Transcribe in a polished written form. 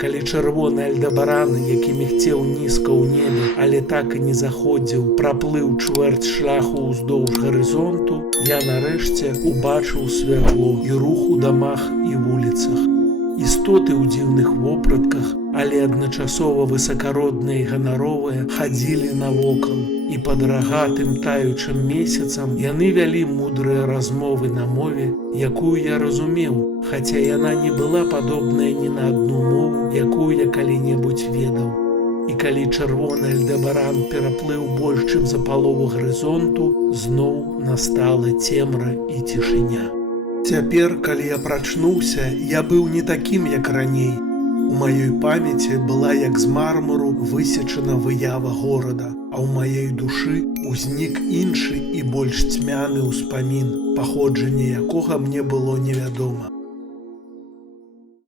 Калі чырвоны альдабаран, які мігцеў нізка ў небе, але так і не заходзіў, праплыў чвэрць шляху ўздоўж гарызонту, я нарэшце убачыў святло і рух у дамах і вуліцах. Істоты ў дзіўных вопратках, але адначасова высакародныя і ганаровыя, хадзілі навокал, і пад рагатым таючым месяцам яны вялі мудрыя размовы на мове, якую я разумеў, хаця яна не была падобная ні на адну мову, якую я калі-небудзь ведаў. І калі чырвоны альдабаран пераплыў больш, чым за палову гарызонту, зноў настала цемра і цішыня. Цяпер, калі я прачнуўся, я быў не такім, як раней. У маёй памяці была як з мармуру высечана выява горада, а ў маёй душы узнік іншы і больш цьмяны ўспамін, паходжанне якога мне было невядома.